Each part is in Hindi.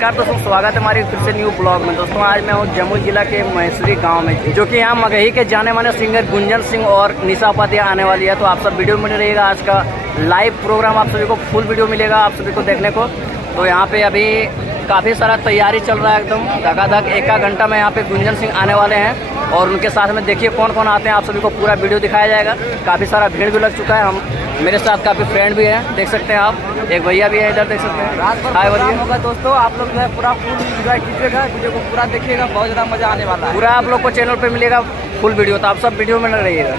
नमस्कार दोस्तों, स्वागत है हमारी फिर से न्यू ब्लॉग में। दोस्तों आज मैं हूँ जमुई जिला के महेश्वरी गांव में, जो कि यहाँ मगही के जाने माने सिंगर गुंजन सिंह और निशा उपाध्याय आने वाली है। तो आप सब वीडियो में रहेगा, आज का लाइव प्रोग्राम आप सभी को फुल वीडियो मिलेगा आप सभी को देखने को। तो यहाँ पे अभी काफ़ी सारा तैयारी चल रहा है, एकदम धकाधक। एक घंटा में यहाँ पे गुंजन सिंह आने वाले हैं और उनके साथ में देखिए कौन कौन आते हैं, आप सभी को पूरा वीडियो दिखाया जाएगा। काफ़ी सारा भीड़ भी लग चुका है, हम मेरे साथ काफ़ी फ्रेंड भी हैं, देख सकते हैं आप। एक भैया भी है इधर, देख सकते हैं। हाय बोलिए। होगा दोस्तों, आप लोग जो है पूरा फुल एंजॉय कीजिएगा, वीडियो को पूरा देखिएगा, बहुत ज़्यादा मज़ा आने वाला है। पूरा आप लोग को चैनल पे मिलेगा फुल वीडियो, तो आप सब वीडियो में लग रहिएगा।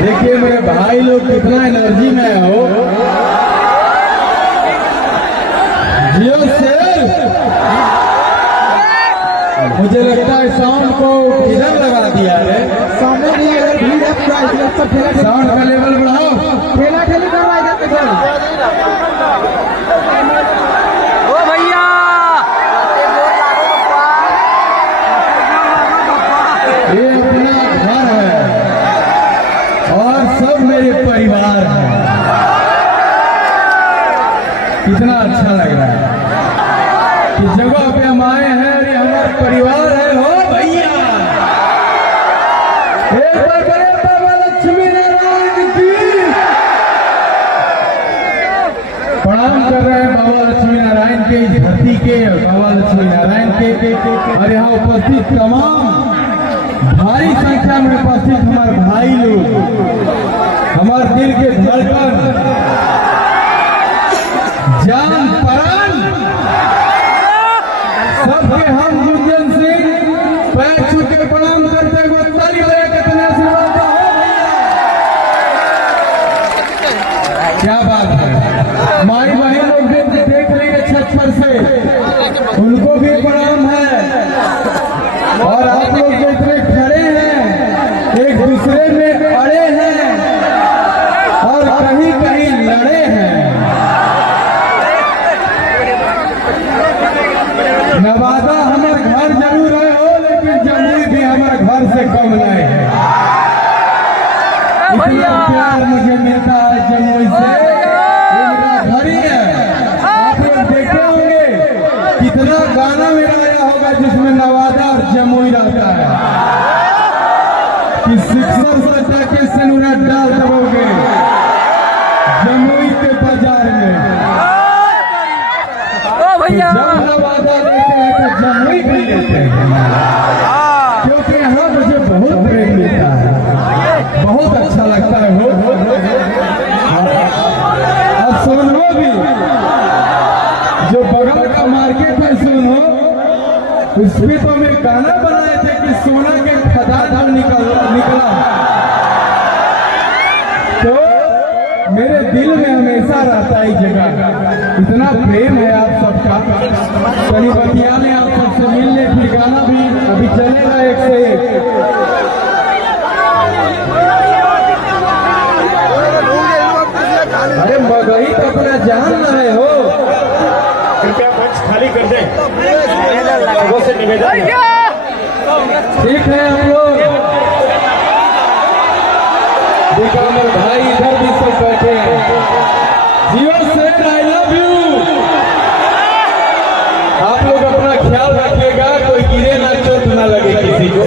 देखिए मेरे भाई लोग कितना एनर्जी में हो। जियो शेर, मुझे लगता है साउंड को किधर लगा दिया है। सामने नहीं है, भीड़ है पूरा, इसलिए सब ठेला साउंड का लेवल बढ़ाओ। ठेला ठेली कर रहा है इधर। ओ भैया, ये अपना घर है और सब मेरे परिवार है। कितना अच्छा लग रहा है कि जगह पे हम आए हैं और ये हमारा परिवार है। हो भैया, एक बार बड़े बाबा लक्ष्मी नारायण की प्रणाम कर रहे हैं। बाबा लक्ष्मी नारायण के, इस धरती के बाबा लक्ष्मी नारायण के और यहाँ उपस्थित तमाम भारी संख्या में उपस्थित हमारे भाई लोग, हमारे दिल के धड़कन, जान प्राण, सबके हम गुंजन सिंह पैर छू के प्रणाम करते हुए ताली बजा के कितने आशीर्वाद हो भैया। क्या बात है, माई बहन लोग देख लेंगे छत पर से, उनको भी प्रणाम है। और आप लोग जो इतने खड़े हैं, एक दूसरे में अड़े हैं और कहीं कहीं लड़े हैं। नवादा हमारे घर जरूर है हो, लेकिन जमुई भी हमारे घर से कम नहीं है। इतना प्यार मुझे मिलता है जमुई से, ये मेरा घर ही है। आप लोग देखे होंगे कितना गाना मेरा आया होगा जिसमें नवादा और जमुई रहता है कि सिक्सर से जाके सनुरा डाल दबोगे जमुई के बाजार में। ओ भैया, जब नवादा लेते हैं तो जमुई भी लेते हैं, क्योंकि यहाँ मुझे बहुत प्रेम मिलता है, बहुत अच्छा लगता है। हो अब सोनो भी, जो बगल का मार्केट है सोनो, उसमें तो हमें गाना बनाए थे कि सोना के खदान निकला। तो मेरे दिल में हमेशा रहता है जगह। इतना प्रेम है आप सबका। कहीं बतिया में आप सबसे मिलने, फिर गाना भी अभी चलेगा एक से एक। अरे मगही तो अपना जान रहे हो। कृपया मंच खाली कर दें, लोगों से निवेदन है। ठीक है, हम लोग दिगंबर भाई इधर भी सब बैठे हैं। जियो शेर, आई लव यू। आप लोग अपना ख्याल रखिएगा, कोई गिरे ना, चोट ना लगे किसी को,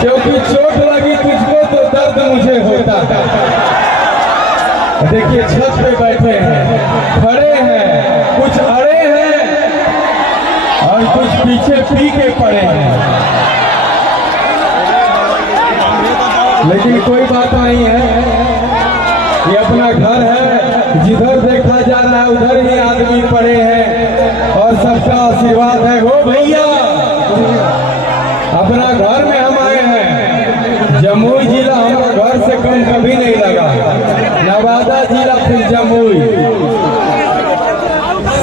क्योंकि चोट लगी तुझको तो दर्द मुझे होता है। देखिए छत पे बैठे हैं, खड़े हैं, कुछ अड़े हैं पीछे पी के पड़े हैं, लेकिन कोई बात नहीं है। ये अपना घर है, जिधर देखा जा रहा है उधर ही आदमी पड़े हैं और सबका आशीर्वाद है। हो भैया, अपना घर में हम आए हैं। जमुई जिला हमारा घर से कम कभी नहीं लगा। नवादा जिला फिर जमुई,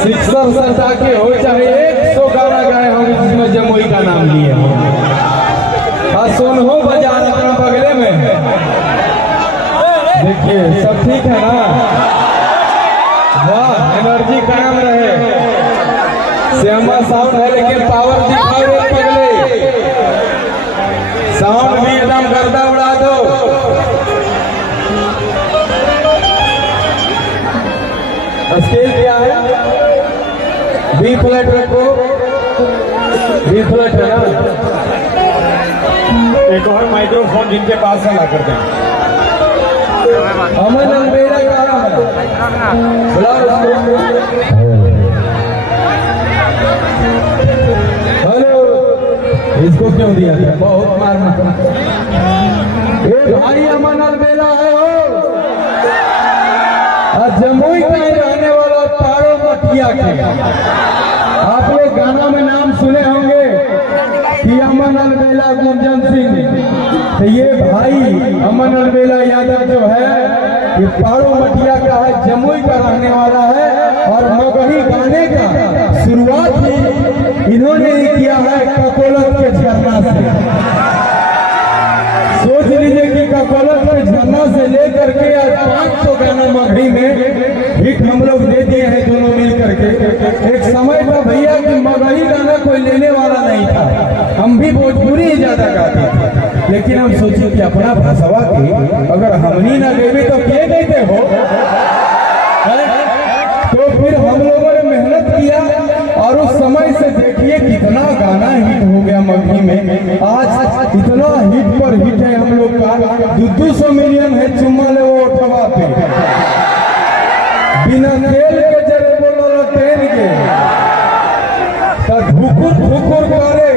शिक्षक संस्था के हो चाहे 100 गाना गाए हम, जिसमें जमुई का नाम लिए हो। सोनहो बाजार अपना बगले में है। देखिए सब ठीक है ना? वाह, एनर्जी कायम रहे। श्यामा साउंड है लेकिन पावर दिखाओ रे पगले। साउंड भी एकदम गर्दा उड़ा दो। स्केल क्या है? बी फ्लैट रखो, बी फ्लैट है ना? एक और माइक्रोफोन जिनके पास है ला कर दें। अमन अलवेरा का हेलो, इसको क्यों दिया था? बहुत मारना। भाई अमन अलवेरा है हो, जमुई का ही रहने वाला पारो मटिया के। आप लोग गाना में नाम सुने होंगे कि अमन अलवेला गुंजन सिंह। तो ये भाई अमन अलवेला यादव जो है ये पारो मटिया का है, जमुई का रहने वाला है। और मगही गाने का शुरुआत ही इन्होंने ही किया है ककोलत के झरना से। सोच लीजिए कि ककोलत के झरना से लेकर के आज 500 गाना मगही में हिट हम लोग दे दिए हैं दोनों मिल करके। एक समय था भैया कि मगही गाना कोई लेने वाला नहीं था, हम भी भोजपुरी ही ज्यादा गाते थे। लेकिन हम सोचे कि अपना भाषावा के अगर हमनी ना गए तो किए गए हो। तो फिर हम लोगों ने मेहनत किया और उस समय से देखिए कितना गाना हिट हो गया मगही में। आज इतना हिट पर हिट है हम लोग का, 200 मिलियन है चुम्मा ले वो उठवा पे। बिना तेल के जरे बोलो ट्रेन के धुकुर धुकुर करे।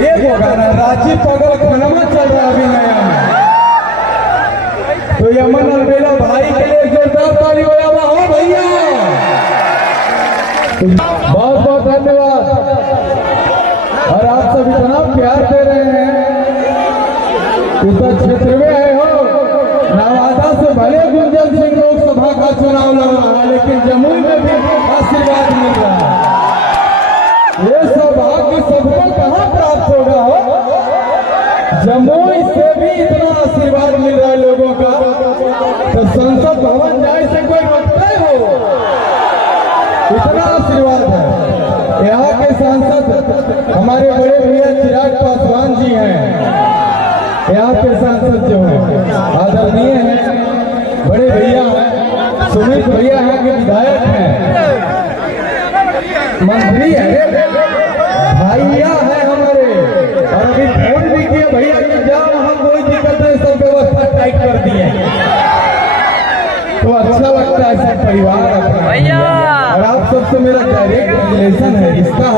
एक गाना रांची पगल खनमा चल रहा अभी नया में। तो अमन अलवेला भाई के लिए जोरदार ताली बजावा हो भैया। बहुत बहुत धन्यवाद। और आप सब इतना प्यार दे रहे हैं। उत्तर क्षेत्र में आए हो, नवादा से भले गुंजन सिंह लोकसभा का चुनाव लड़ रहा है, लेकिन जमुई में भी आशीर्वाद मिल रहा है। ये सौभाग्य सबको कहाँ प्राप्त होगा हो? जमुई से भी इतना आशीर्वाद मिल रहा है लोगों का, तो संसद भवन जाए से कोई रोकता हो? इतना आशीर्वाद है। यहाँ के सांसद हमारे बड़े भैया चिराग पासवान जी हैं। यहाँ के सांसद जो है आदरणीय हैं, बड़े भैया हैं। सुमित भैया यहाँ के विधायक हैं, मंत्री है, भैया है हमारे। और अभी फोन भी किया भैया कि जाओ वहां कोई दिक्कत है, सब व्यवस्था टाइट कर दिए। तो अच्छा लगता है सब परिवार अपना भैया। और आप सबसे मेरा डायरेक्ट रिलेशन है, रिश्ता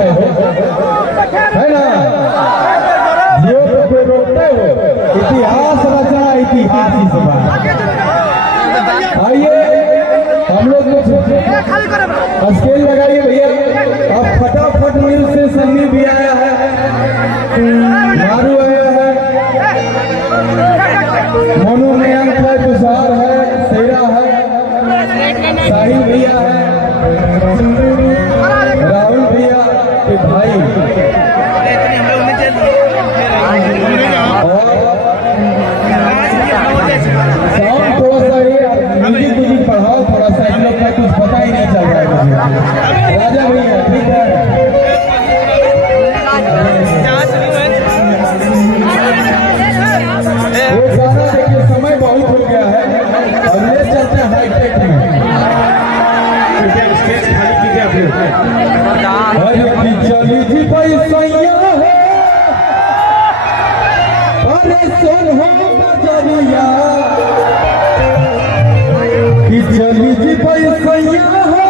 है ना? जियो तो कोई रोकते हो? इतिहास रचा इतिहास इस बार। आइए हम लोग स्केल लगाइए भैया। अब फटाफट मिल से सन्नी भी आया है, मारू आया है, मोनू मयंक है, तुषार है, सेरा है, साहिल भैया है, राहुल भैया के भाई। साउंड थोड़ा सा म्यूजिक म्यूजिक पढ़ाओ थोड़ा सा, इन लोग का कुछ पता ही नहीं चल रहा है मुझे। राजा भैया ठीक है। एक गाना देखिए, समय बहुत हो गया है, अगले चलते हैं हाईटेक में। स्टेज खाली कीजिए आप लोग। अरे चली जी पैसैया है, अरे सोन हो बजरिया कि चली जी पैसैया है,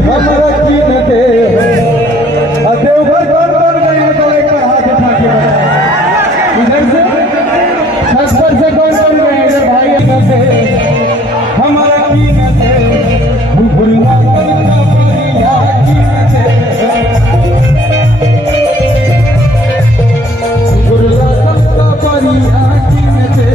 हमारा की न दे देवघर कौन कौन गए हैं तो एक बार हाथ उठा के बताएं। इधर से छत पर से कौन कौन गए हैं इधर भाई न दे हमारा की न दे भूलना का परिया की न दे भूलना का परिया की न दे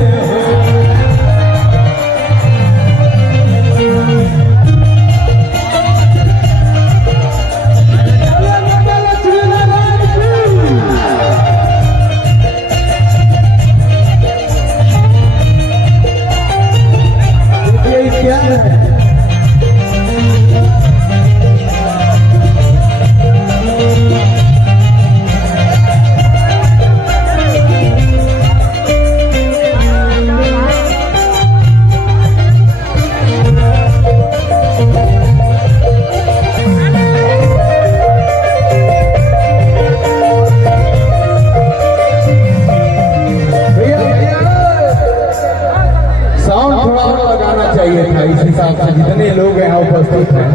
इस हिसाब से जितने लोग यहाँ उपस्थित हैं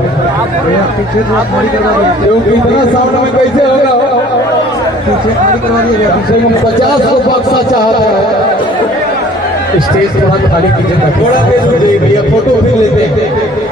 क्योंकि इतना साउंड में कैसे होगा हम 50 को बक्सा चाहता है स्टेज थोड़ा खाली कीजिए थोड़ा देर भैया फोटो फिर लेते हैं।